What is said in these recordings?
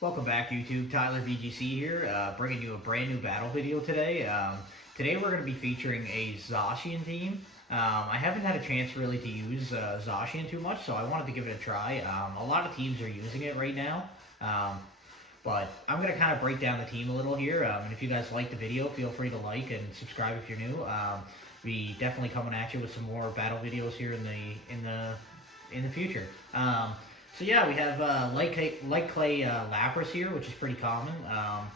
Welcome back, YouTube. Tyler VGC here, bringing you a brand new battle video today. Today we're going to be featuring a Zacian team. I haven't had a chance really to use Zacian too much, so I wanted to give it a try. A lot of teams are using it right now, but I'm going to kind of break down the team a little here. And if you guys like the video, feel free to like and subscribe if you're new. We definitely coming at you with some more battle videos here in the future. So yeah, we have light clay Lapras here, which is pretty common.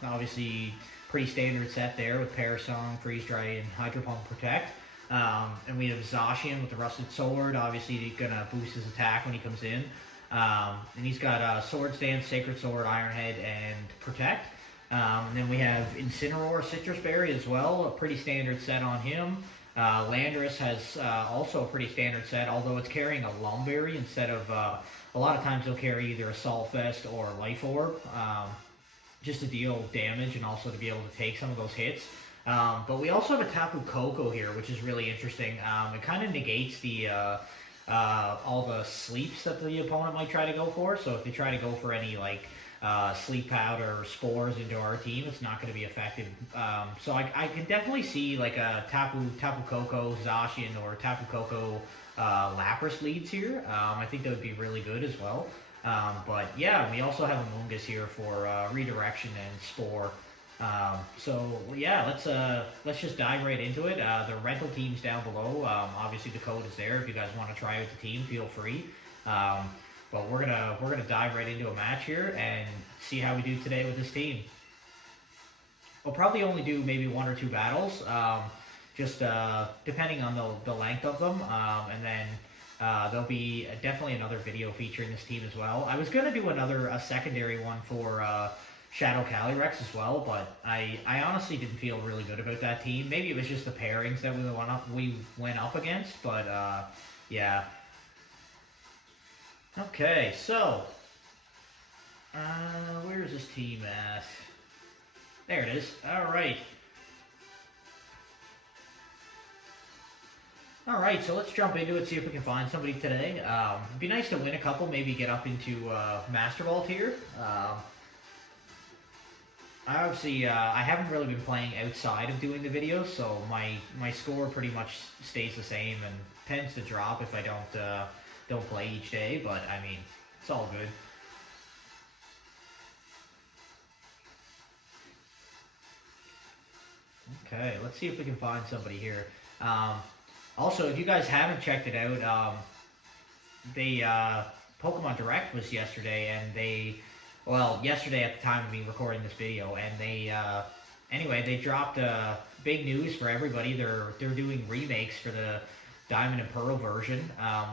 Obviously, pretty standard set there with Parasong, Freeze Dry, and Hydro Pump Protect. And we have Zacian with the Rusted Sword. Obviously, he's gonna boost his attack when he comes in. And he's got Sword Stance, Sacred Sword, Iron Head, and Protect. And then we have Incineroar, Citrus Berry as well, a pretty standard set on him. Landorus has also a pretty standard set, although it's carrying a Lumberry instead of, a lot of times he'll carry either a Salt Fest or Life Orb, just to deal damage and also to be able to take some of those hits. But we also have a Tapu Koko here, which is really interesting. It kind of negates all the sleeps that the opponent might try to go for. So if they try to go for any sleep powder or spores into our team, it's not going to be effective. So I can definitely see like a Tapu Koko Zacian or Tapu Koko Lapras leads here. I think that would be really good as well. But yeah, we also have Amoonguss here for redirection and spore. So yeah, let's just dive right into it. The rental team's down below. Obviously the code is there. If you guys want to try out the team, feel free. But we're gonna dive right into a match here and see how we do today with this team. We'll probably only do maybe 1 or 2 battles, just depending on the length of them, and then there'll be definitely another video featuring this team as well. I was gonna do a secondary one for Shadow Calyrex as well, but I honestly didn't feel really good about that team. Maybe it was just the pairings that we went up against, but yeah. Okay, so where's this team at? There it is. All right. All right, so let's jump into it. See if we can find somebody today. It'd be nice to win a couple, maybe get up into Master Vault here. I haven't really been playing outside of doing the videos, so my score pretty much stays the same and tends to drop if I don't play each day, but I mean, it's all good. Okay, let's see if we can find somebody here. Also, if you guys haven't checked it out, Pokemon Direct was yesterday, and yesterday at the time of me recording this video, and they dropped big news for everybody. They're doing remakes for the Diamond and Pearl version,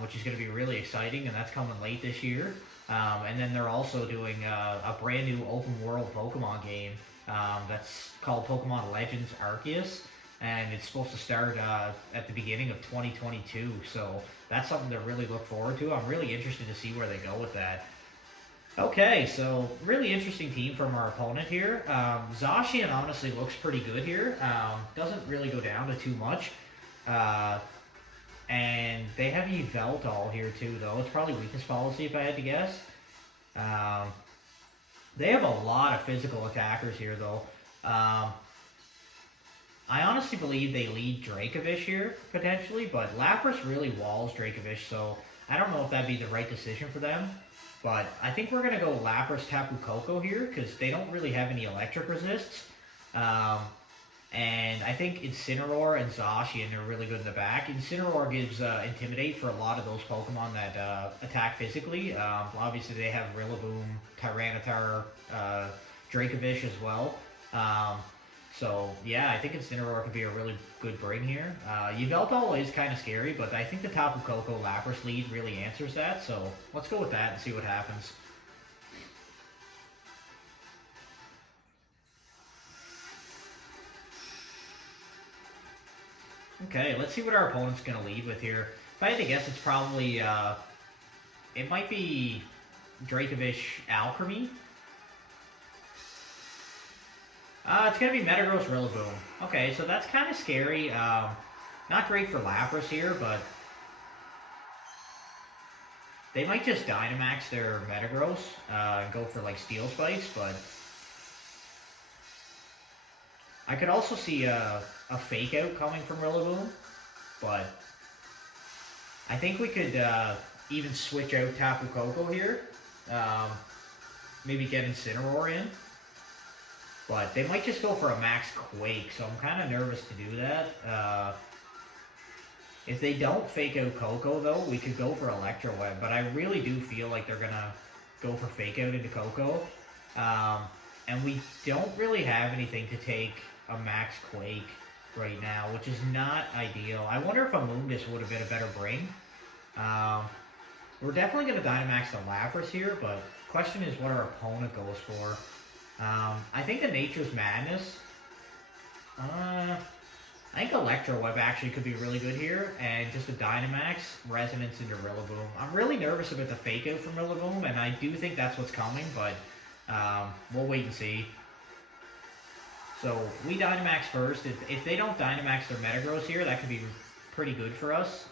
which is going to be really exciting, and that's coming late this year. And then they're also doing a brand new open world Pokemon game that's called Pokemon Legends Arceus, and it's supposed to start at the beginning of 2022. So that's something to really look forward to. I'm really interested to see where they go with that. Okay, so really interesting team from our opponent here. Zacian honestly looks pretty good here. Doesn't really go down to too much. And they have Yveltal here too, though. It's probably weakness policy if I had to guess. They have a lot of physical attackers here, though. I honestly believe they lead Dracovish here, potentially, but Lapras really walls Dracovish, so I don't know if that'd be the right decision for them. But I think we're going to go Lapras Tapu Koko here, because they don't really have any electric resists. And I think Incineroar and Zacian are really good in the back. Incineroar gives Intimidate for a lot of those Pokemon that attack physically. Obviously, they have Rillaboom, Tyranitar, Dracovish as well. So, yeah, I think Incineroar could be a really good bring here. Yveltal is kind of scary, but I think the Tapu Koko Lapras lead really answers that. So, let's go with that and see what happens. Okay, let's see what our opponent's going to lead with here. If I had to guess, it's probably, it might be Dracovish Alchemy. It's going to be Metagross Rillaboom. Okay, so that's kind of scary. Not great for Lapras here, but They might just Dynamax their Metagross and go for like Steel Spikes, but I could also see a Fake Out coming from Rillaboom, but I think we could even switch out Tapu Koko here. Maybe get Incineroar in. But they might just go for a Max Quake, so I'm kind of nervous to do that. If they don't Fake Out Koko, though, we could go for Electro Web. But I really do feel like they're going to go for Fake Out into Koko. And we don't really have anything to take a Max Quake right now, which is not ideal. I wonder if a Moongus would have been a better bring. We're definitely going to Dynamax the Lapras here, but question is what our opponent goes for. I think a Nature's Madness. I think Electro Web actually could be really good here, and just a Dynamax, Resonance into Rillaboom. I'm really nervous about the Fake Out from Rillaboom, and I do think that's what's coming, but we'll wait and see. So we Dynamax first. If they don't Dynamax their Metagross here, that could be pretty good for us.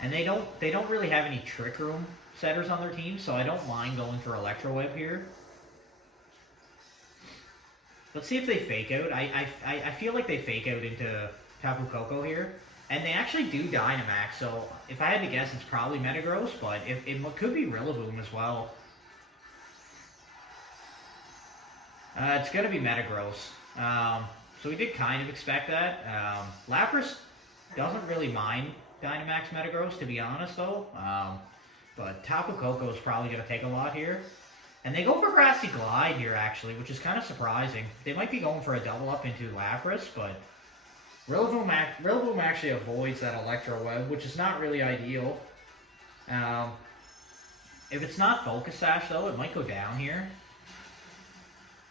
And they don't really have any Trick Room setters on their team, so I don't mind going for Electro Web here. Let's see if they Fake Out. I feel like they Fake Out into Tapu Koko here. And they actually do Dynamax, so if I had to guess, it's probably Metagross, but it could be Rillaboom as well. It's going to be Metagross. So we did kind of expect that. Lapras doesn't really mind Dynamax Metagross, to be honest, though. But Tapu Koko is probably going to take a lot here. And they go for Grassy Glide here, actually, which is kind of surprising. They might be going for a double up into Lapras, but Rillaboom actually avoids that Electro Web, which is not really ideal. If it's not Focus Sash, though, it might go down here.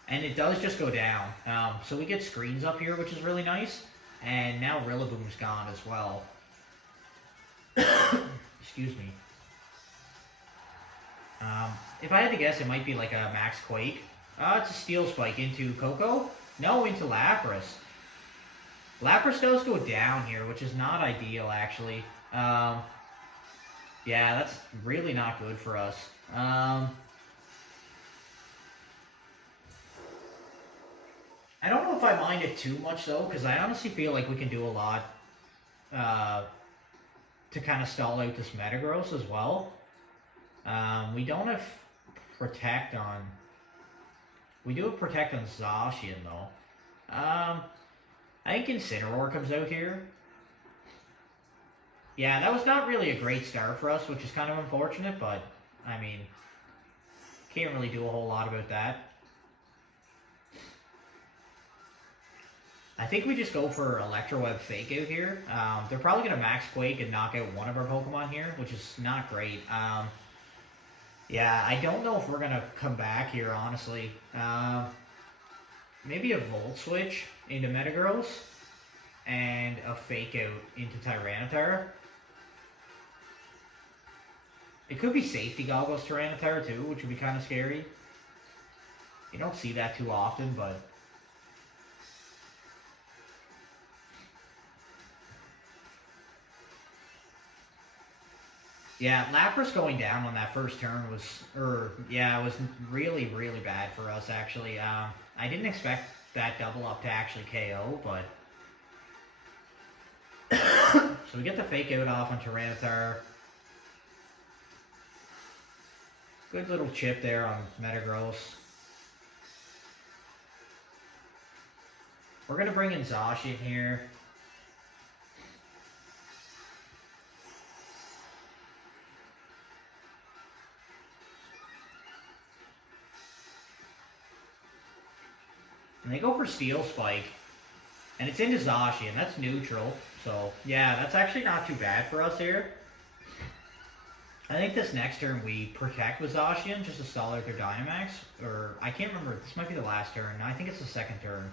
And it does just go down. So we get screens up here, which is really nice. And now Rillaboom's gone as well. Excuse me. If I had to guess, it might be like a Max Quake. It's a Steel Spike into Koko. No, into Lapras. Lapras does go down here, which is not ideal, actually. Yeah, that's really not good for us. I don't know if I mind it too much, though, because I honestly feel like we can do a lot to kind of stall out this Metagross as well. We don't have Protect on... We do have Protect on Zacian, though. I think Incineroar comes out here. Yeah, that was not really a great start for us, which is kind of unfortunate, but, I mean, can't really do a whole lot about that. I think we just go for Electro Web Fake Out here. They're probably going to Max Quake and knock out one of our Pokemon here, which is not great. Yeah, I don't know if we're going to come back here, honestly. Maybe a Volt Switch into Metagross and a Fake Out into Tyranitar. It could be Safety Goggles Tyranitar too, which would be kind of scary. You don't see that too often, but... Yeah, Lapras going down on that first turn was, it was really, really bad for us, actually. I didn't expect that double up to actually KO, but... So we get the Fake Out off on Tyranitar. Good little chip there on Metagross. We're going to bring in Zacian here. And they go for Steel Spike. And it's into Zacian. That's neutral. So, yeah, that's actually not too bad for us here. I think this next turn we Protect with Zacian just to stall out their Dynamax. Or, I can't remember. This might be the last turn. I think it's the second turn.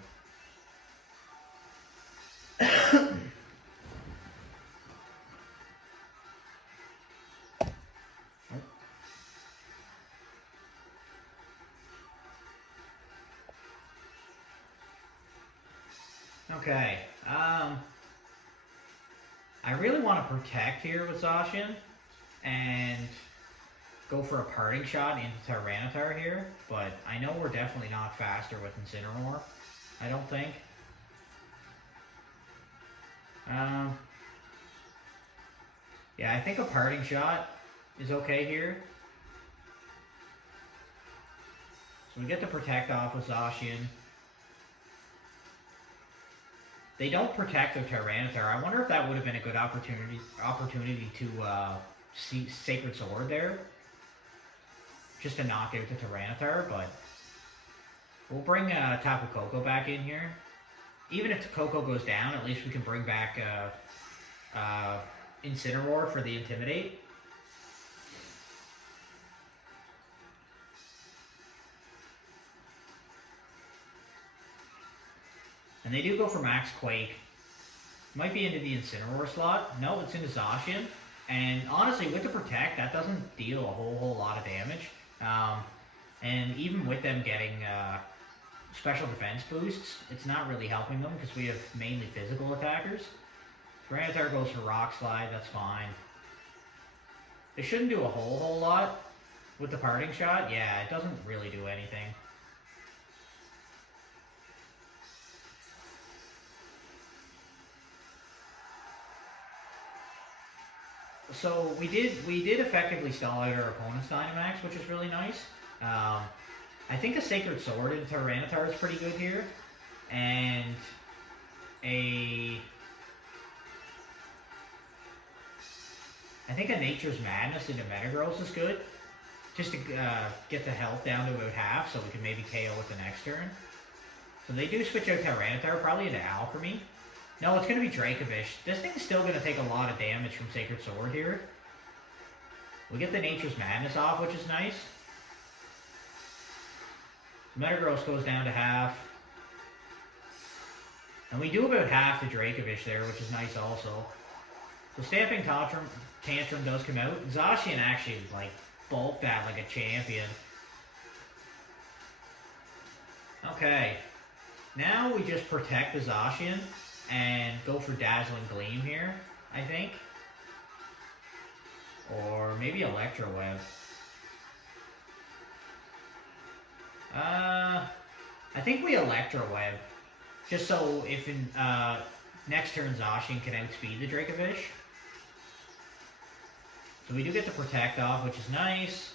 Okay. I really want to protect here with Zacian and go for a parting shot into Tyranitar here, but I know we're definitely not faster with Incineroar. I don't think. Yeah, I think a parting shot is okay here. So we get the protect off with Zacian. They don't protect their Tyranitar. I wonder if that would have been a good opportunity to see Sacred Sword there. Just to knock out the Tyranitar, but we'll bring Tapu Koko back in here. Even if Koko goes down, at least we can bring back Incineroar for the Intimidate. And they do go for Max Quake. Might be into the Incineroar slot. No, it's into Zacian. And honestly, with the Protect, that doesn't deal a whole lot of damage. And even with them getting special defense boosts, it's not really helping them because we have mainly physical attackers. Tyranitar goes for Rock Slide, that's fine. It shouldn't do a whole lot with the parting shot. Yeah, it doesn't really do anything. So we did effectively stall out our opponent's Dynamax, which is really nice. I think a Sacred Sword in Tyranitar is pretty good here, and I think a Nature's Madness into Metagross is good, just to get the health down to about half, so we can maybe KO it the next turn. So they do switch out Tyranitar, probably into Alchemy. No, it's going to be Dracovish. This thing's still going to take a lot of damage from Sacred Sword here. We get the Nature's Madness off, which is nice. Metagross goes down to half. And we do about half to Dracovish there, which is nice also. So Stamping Tantrum does come out. Zacian actually, like, bulked that like a champion. Okay. Now we just protect the Zacian and go for Dazzling Gleam here, I think. Or maybe Electro Web. I think we Electro Web. Just so if in next turn Zacian can outspeed the Dracovish. So we do get the Protect off, which is nice.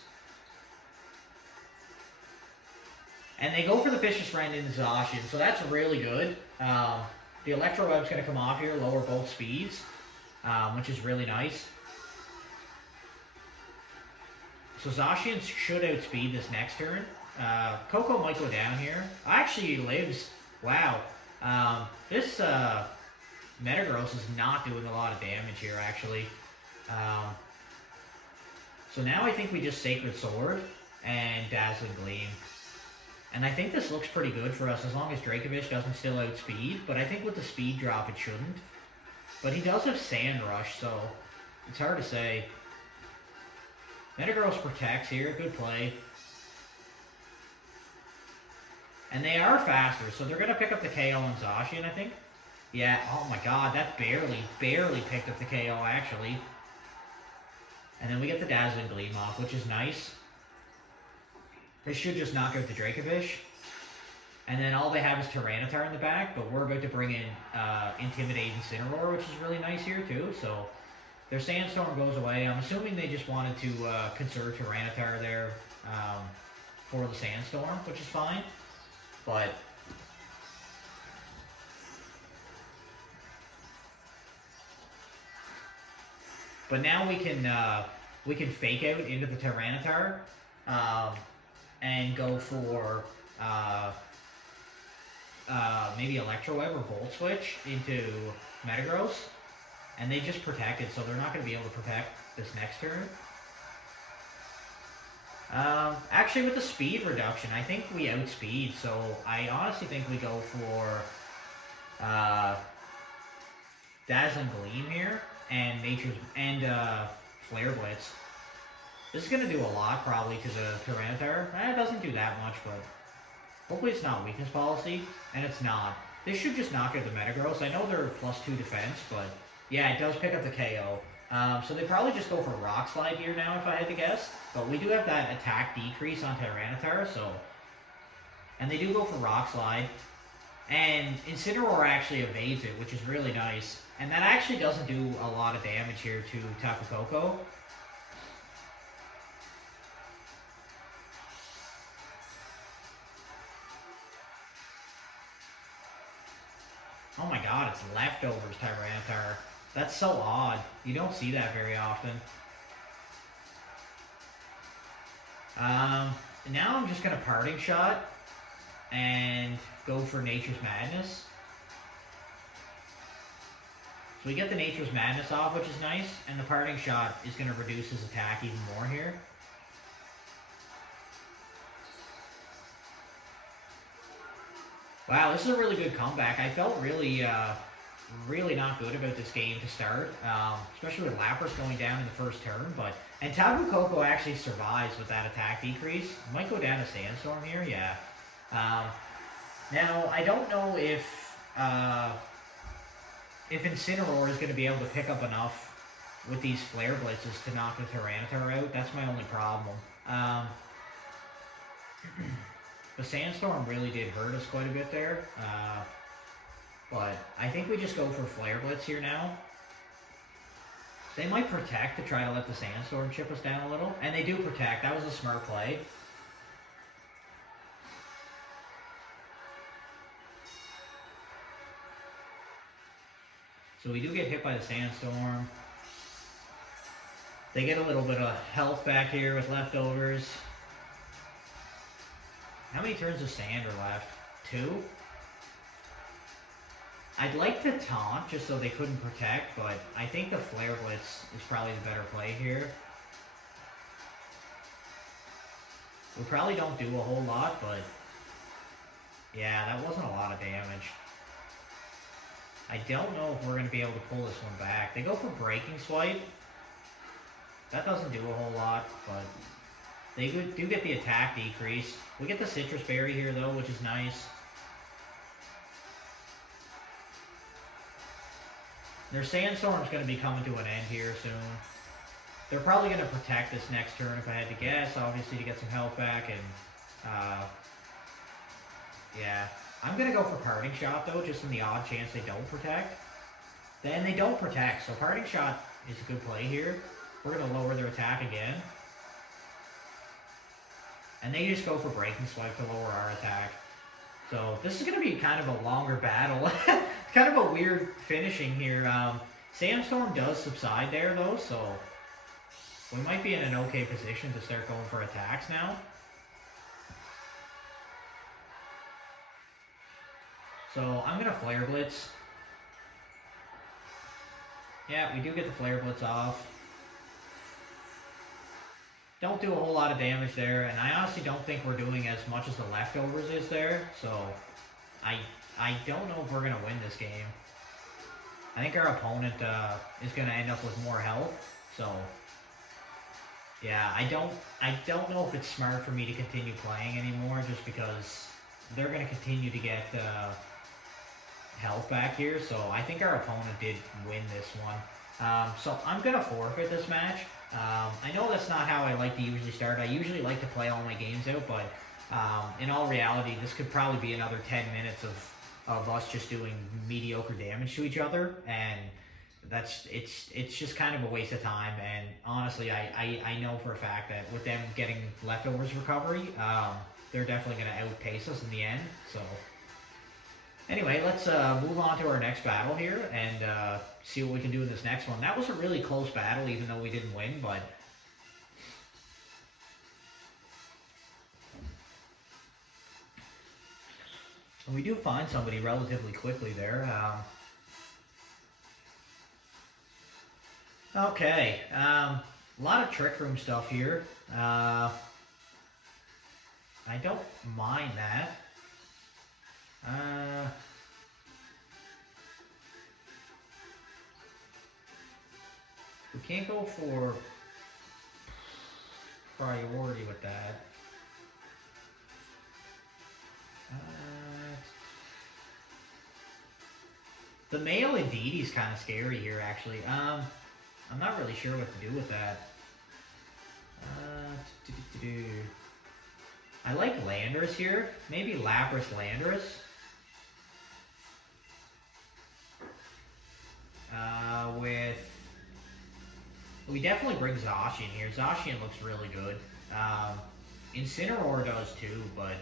And they go for the Vicious Rend into Zacian, so that's really good. The Electro Web's going to come off here, lower both speeds, which is really nice. So Zacian should outspeed this next turn. Koko might go down here. Actually, he lives. Wow. This Metagross is not doing a lot of damage here, actually. So now I think we just Sacred Sword and Dazzling Gleam. And I think this looks pretty good for us as long as Dracovish doesn't still outspeed. But I think with the speed drop it shouldn't. But he does have Sand Rush, so it's hard to say. Metagross protects here, good play. And they are faster, so they're going to pick up the KO on Zacian, I think. Yeah, oh my god, that barely picked up the KO, actually. And then we get the Dazzling Gleam off, which is nice. They should just knock out the Dracovish. And then all they have is Tyranitar in the back, but we're about to bring in Intimidate Incineroar, which is really nice here too. So their Sandstorm goes away. I'm assuming they just wanted to conserve Tyranitar there for the Sandstorm, which is fine. But now we can fake out into the Tyranitar and go for maybe Electro Web or Volt Switch into Metagross, and they just protect it, so they're not going to be able to protect this next turn. Actually, with the speed reduction, I think we outspeed, so I honestly think we go for Dazzling Gleam here and Flare Blitz. This is going to do a lot probably to the Tyranitar. It doesn't do that much, but hopefully it's not weakness policy, and it's not. This should just knock out the Metagross. I know they're +2 defense, but Yeah, it does pick up the KO. So they probably just go for Rock Slide here now, if I had to guess. But we do have that attack decrease on Tyranitar, so... And they do go for Rock Slide. And Incineroar actually evades it, which is really nice. And that actually doesn't do a lot of damage here to Tapu Koko. Oh my god, it's leftovers Tyranitar. That's so odd. You don't see that very often. Now I'm just going to Parting Shot and go for Nature's Madness. So we get the Nature's Madness off, which is nice, and the Parting Shot is going to reduce his attack even more here. Wow, this is a really good comeback. I felt really, really not good about this game to start, especially with Lapras going down in the first turn. And Tapu Koko actually survives with that attack decrease. Might go down to Sandstorm here, yeah. Now I don't know if Incineroar is going to be able to pick up enough with these Flare Blitzes to knock the Tyranitar out. That's my only problem. The Sandstorm really did hurt us quite a bit there. But I think we just go for Flare Blitz here now. They might Protect to try to let the Sandstorm chip us down a little. And they do Protect. That was a smart play. So we do get hit by the Sandstorm. They get a little bit of health back here with leftovers. How many turns of sand are left? 2? I'd like to taunt just so they couldn't protect, but I think the Flare Blitz is probably the better play here. We probably don't do a whole lot, but yeah, that wasn't a lot of damage. I don't know if we're going to be able to pull this one back. They go for Breaking Swipe. That doesn't do a whole lot, but they do get the attack decrease. We get the Citrus Berry here, though, which is nice. Their Sandstorm's going to be coming to an end here soon. They're probably going to protect this next turn, if I had to guess, obviously, to get some health back. And, yeah. I'm going to go for Parting Shot, though, just in the odd chance they don't protect. Then they don't protect, so Parting Shot is a good play here. We're going to lower their attack again. And they just go for Breaking Swipe to lower our attack. So this is going to be kind of a longer battle. It's kind of a weird finishing here. Sandstorm does subside there, though, so we might be in an okay position to start going for attacks now. So I'm going to Flare Blitz. Yeah, we do get the Flare Blitz off. Don't do a whole lot of damage there, and I honestly don't think we're doing as much as the leftovers is there, so I don't know if we're going to win this game. I think our opponent is going to end up with more health, so yeah, I don't know if it's smart for me to continue playing anymore, just because they're going to continue to get health back here, so I think our opponent did win this one. So I'm going to forfeit this match. I know that's not how I like to usually start. I usually like to play all my games out, but in all reality, this could probably be another 10 minutes of us just doing mediocre damage to each other, and it's just kind of a waste of time. And honestly, I know for a fact that with them getting leftovers recovery, they're definitely going to outpace us in the end. So anyway, let's move on to our next battle here and see what we can do in this next one. That was a really close battle, even though we didn't win, but we do find somebody relatively quickly there. Okay, a lot of Trick Room stuff here. I don't mind that. We can't go for priority with that. The male Indeedee is kind of scary here, actually. I'm not really sure what to do with that. I like Landorus here. Maybe Lapras Landorus. We definitely bring Zacian here. Zacian looks really good. Incineroar does too, but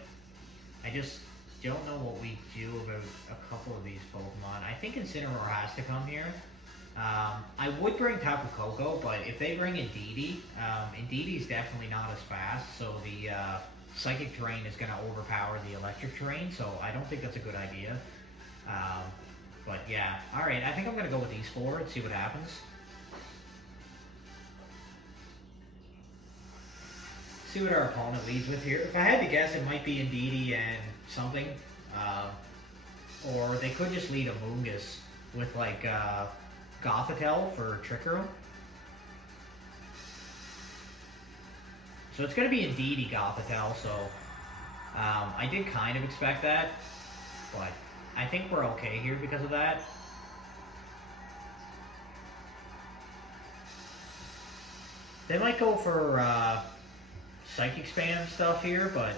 I just don't know what we do about a couple of these Pokemon. I think Incineroar has to come here. I would bring Tapu Koko, but if they bring Indeedee, Indeedee's definitely not as fast, so the Psychic Terrain is going to overpower the Electric Terrain, so I don't think that's a good idea. But yeah, alright, I think I'm going to go with these four and see what happens. See what our opponent leads with here. If I had to guess, it might be Indeedee and something. Or they could just lead a Moongus with like Gothitelle for Trick Room. So it's going to be Indeedee Gothitelle, so I did kind of expect that, but I think we're okay here because of that. They might go for Psychic Spam stuff here, but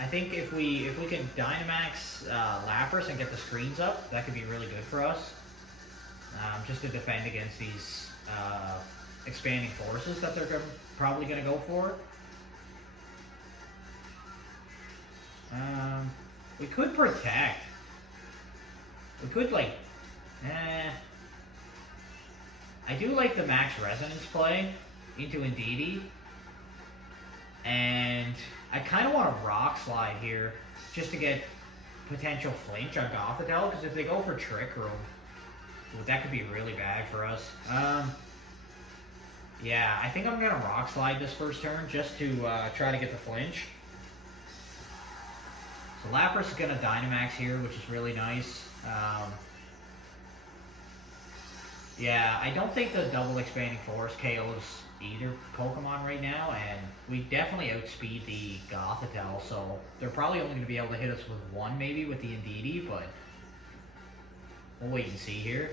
I think if we can Dynamax Lapras and get the screens up, that could be really good for us. Just to defend against these expanding forces that they're probably going to go for. We could protect. We could like, I do like the Max Resonance play into Indeedee. And I kind of want a Rock Slide here just to get potential flinch on Gothitelle, because if they go for Trick Room, that could be really bad for us. Yeah, I think I'm going to Rock Slide this first turn just to try to get the flinch. So Lapras is going to Dynamax here, which is really nice. Yeah, I don't think the double expanding force KOs either Pokemon right now, and we definitely outspeed the Gothitelle, so they're probably only going to be able to hit us with one maybe with the Indeedee, but we'll wait and see here.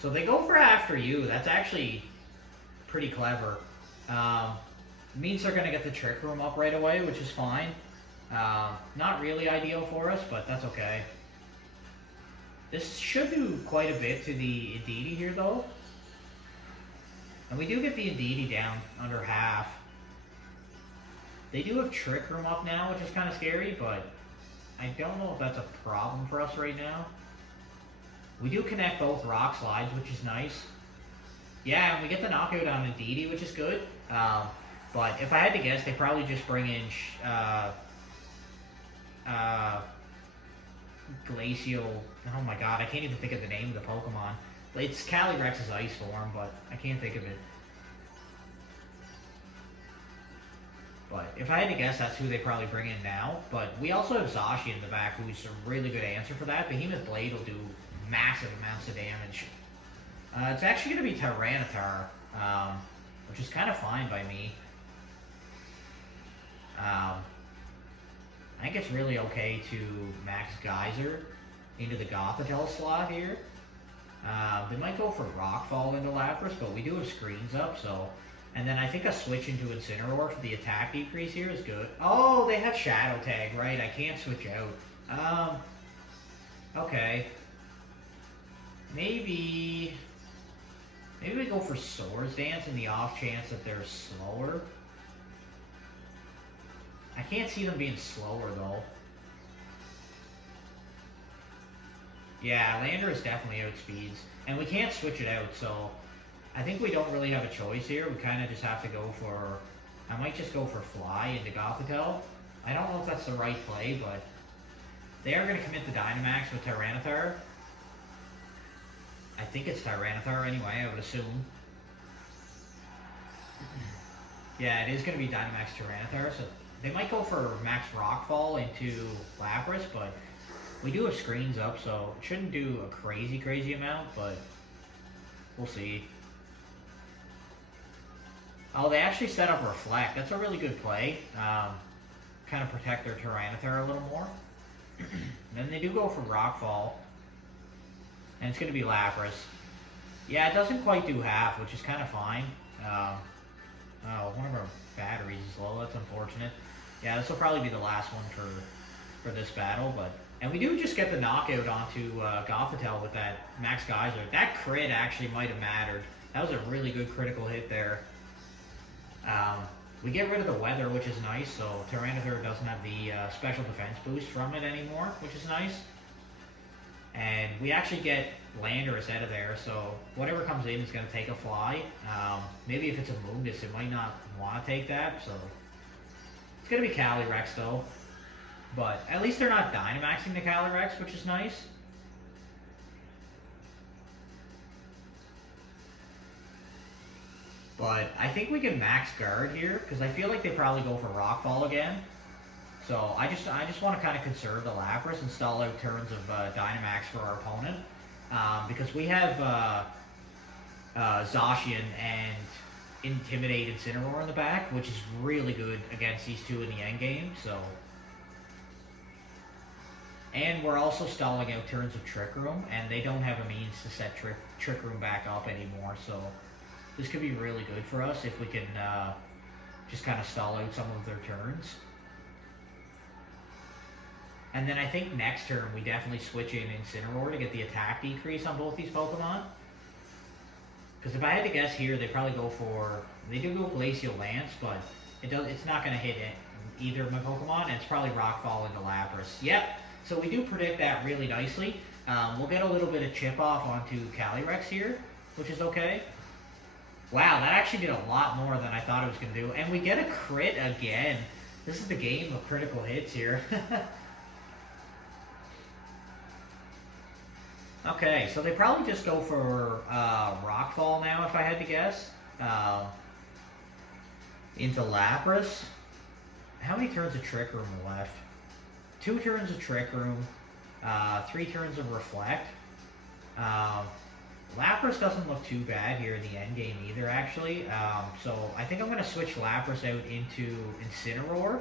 So they go for After You. That's actually pretty clever. Means they're going to get the Trick Room up right away, which is fine. Not really ideal for us, but that's okay. This should do quite a bit to the Indeedee here, though. And we do get the Indeedee down under half. They do have Trick Room up now, which is kind of scary, but I don't know if that's a problem for us right now. We do connect both Rock Slides, which is nice. Yeah, and we get the knockout on Indeedee, which is good. But if I had to guess, they probably just bring in Glacial. Oh my god, I can't even think of the name of the Pokemon. It's Calyrex's Ice form, but I can't think of it. But if I had to guess, that's who they probably bring in now. But we also have Zacian in the back, who's a really good answer for that. Behemoth Blade will do massive amounts of damage. It's actually going to be Tyranitar, which is kind of fine by me. I think it's really okay to max Geyser into the Gothitelle slot here. They might go for Rockfall into Lapras, but we do have screens up, so... And then I think a switch into Incineroar for the attack decrease here is good. Oh, they have Shadow Tag, right? I can't switch out. Okay. Maybe we go for Swords Dance in the off chance that they're slower. I can't see them being slower, though. Yeah, Landorus definitely outspeeds. And we can't switch it out, so I think we don't really have a choice here. We kind of just have to go for... I might just go for Fly into Gothitelle. I don't know if that's the right play, but they are going to commit the Dynamax with Tyranitar. I think it's Tyranitar anyway, I would assume. Yeah, it is going to be Dynamax Tyranitar, so they might go for Max Rockfall into Lapras, but we do have screens up, so it shouldn't do a crazy amount, but we'll see. Oh, they actually set up Reflect. That's a really good play. Kind of protect their Tyranitar a little more. Then they do go for Rockfall. And it's going to be Lapras. Yeah, it doesn't quite do half, which is kind of fine. Oh, one of our batteries is low. That's unfortunate. Yeah, this will probably be the last one for this battle. And we do just get the knockout onto Gothitelle with that Max Geyser. That crit actually might have mattered. That was a really good critical hit there. We get rid of the weather, which is nice. So Tyranitar doesn't have the special defense boost from it anymore, which is nice. And we actually get Landorus out of there, so whatever comes in is going to take a fly. Maybe if it's a Moongus, it might not want to take that, so it's going to be Calyrex though. But at least they're not Dynamaxing the Calyrex, which is nice. But I think we can max guard here, because I feel like they probably go for Rockfall again. So I just want to kind of conserve the Lapras and stall out turns of Dynamax for our opponent. Because we have Zacian and Intimidate Incineroar in the back, which is really good against these two in the endgame. So, and we're also stalling out turns of Trick Room, and they don't have a means to set Trick Room back up anymore. So this could be really good for us if we can just kind of stall out some of their turns. And then I think next turn we definitely switch in Incineroar to get the attack decrease on both these Pokemon. Because if I had to guess here, they probably go for... They do go Glacial Lance, but it's not going to hit either of my Pokemon, and it's probably Rockfall into Lapras. Yep, so we do predict that really nicely. We'll get a little bit of chip off onto Calyrex here, which is okay. Wow, that actually did a lot more than I thought it was going to do. And we get a crit again. This is the game of critical hits here. Okay, so they probably just go for Rockfall now, if I had to guess. Into Lapras. How many turns of Trick Room left? 2 turns of Trick Room, 3 turns of Reflect. Lapras doesn't look too bad here in the endgame either, actually. So I think I'm going to switch Lapras out into Incineroar.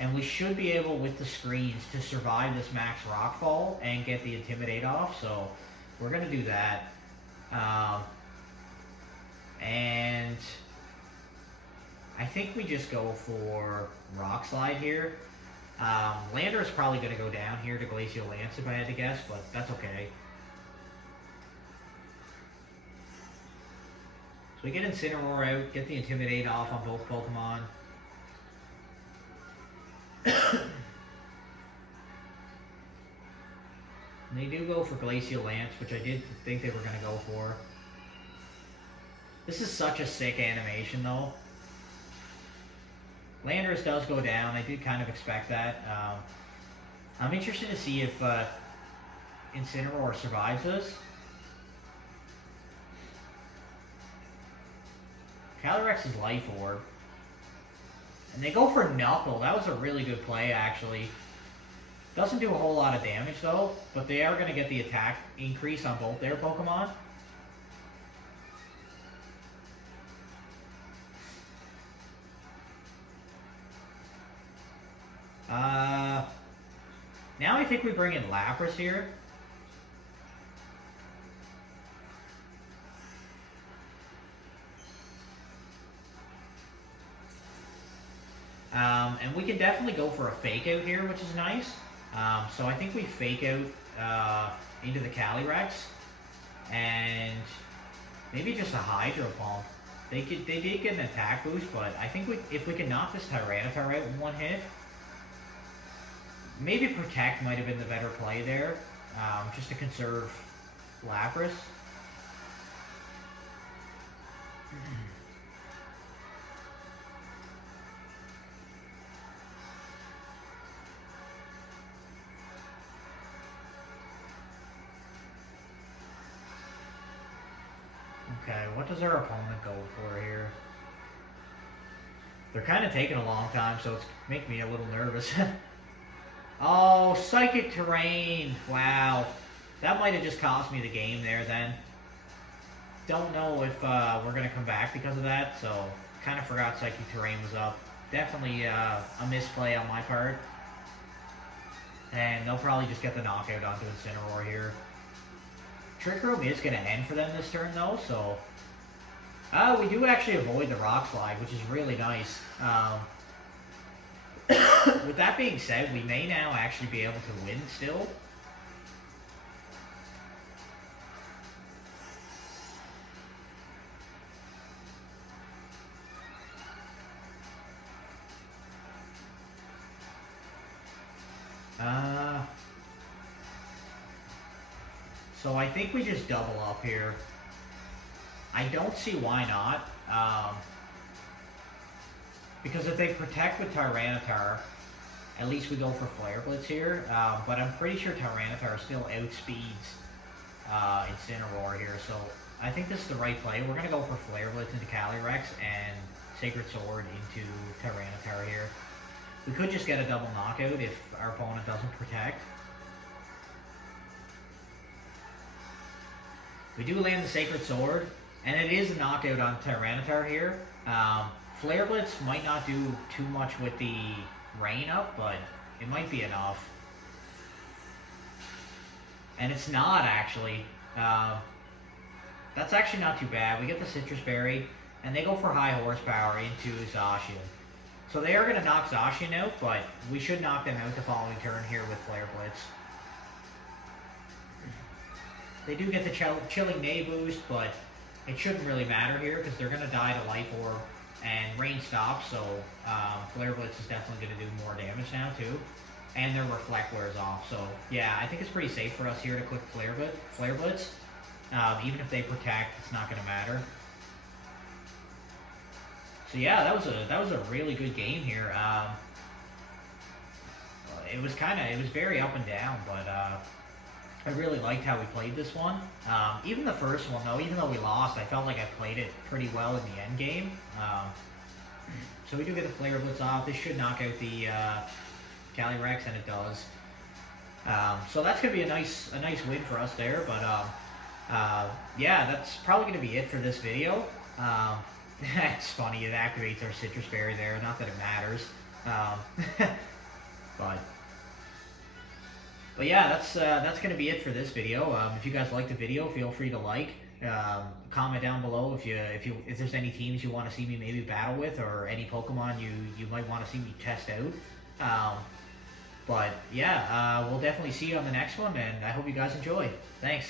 And we should be able, with the screens, to survive this max Rockfall and get the Intimidate off. So we're going to do that. And I think we just go for Rock Slide here. Lander is probably going to go down here to Glacial Lance if I had to guess, but that's okay. So we get Incineroar out, get the Intimidate off on both Pokemon. They do go for Glacial Lance, which I did think they were going to go for. This is such a sick animation, though. Landorus does go down. I did kind of expect that. I'm interested to see if Incineroar survives this. Calyrex is Life Orb. And they go for Knuckle. That was a really good play, actually. Doesn't do a whole lot of damage, though, but they are going to get the attack increase on both their Pokemon. Now I think we bring in Lapras here. And we can definitely go for a Fake Out here, which is nice. So I think we Fake Out into the Calyrex. And maybe just a Hydro Pump. They did get an attack boost, but I think if we can knock this Tyranitar out in one hit, maybe Protect might have been the better play there, just to conserve Lapras. Okay, what does our opponent go for here? They're kind of taking a long time, so it's making me a little nervous. Oh, Psychic Terrain! Wow. That might have just cost me the game there then. Don't know if we're going to come back because of that, so kind of forgot Psychic Terrain was up. Definitely a misplay on my part. And they'll probably just get the knockout onto Incineroar here. Trick Room is going to end for them this turn though, so... we do actually avoid the Rock Slide, which is really nice. With that being said, we may now actually be able to win still. So I think we just double up here. I don't see why not. Because if they protect with Tyranitar, at least we go for Flare Blitz here. But I'm pretty sure Tyranitar still outspeeds Incineroar here. So I think this is the right play. We're going to go for Flare Blitz into Calyrex and Sacred Sword into Tyranitar here. We could just get a double knockout if our opponent doesn't protect. We do land the Sacred Sword, and it is a knockout on Tyranitar here. Flare Blitz might not do too much with the rain up, but it might be enough. And it's not actually. That's actually not too bad. We get the Citrus Berry, and they go for high horsepower into Zacian. So they are going to knock Zacian out, but we should knock them out the following turn here with Flare Blitz. They do get the Chilling Neigh boost, but it shouldn't really matter here because they're going to die to Life Orb and rain stops, so Flare Blitz is definitely going to do more damage now too. And their Reflect wears off, so yeah, I think it's pretty safe for us here to click Flare Blitz. Even if they protect, it's not going to matter. So yeah, that was a really good game here. It was very up and down, but I really liked how we played this one. Even the first one, though, even though we lost, I felt like I played it pretty well in the end game. So we do get the Flare Blitz off. This should knock out the Calyrex, and it does. So that's gonna be a nice win for us there. But yeah, that's probably gonna be it for this video. It's funny, it activates our Citrus Berry there. Not that it matters, but yeah, that's gonna be it for this video. If you guys liked the video, feel free to like, comment down below if there's any teams you want to see me maybe battle with, or any Pokemon you might want to see me test out. But yeah, we'll definitely see you on the next one, and I hope you guys enjoy. Thanks.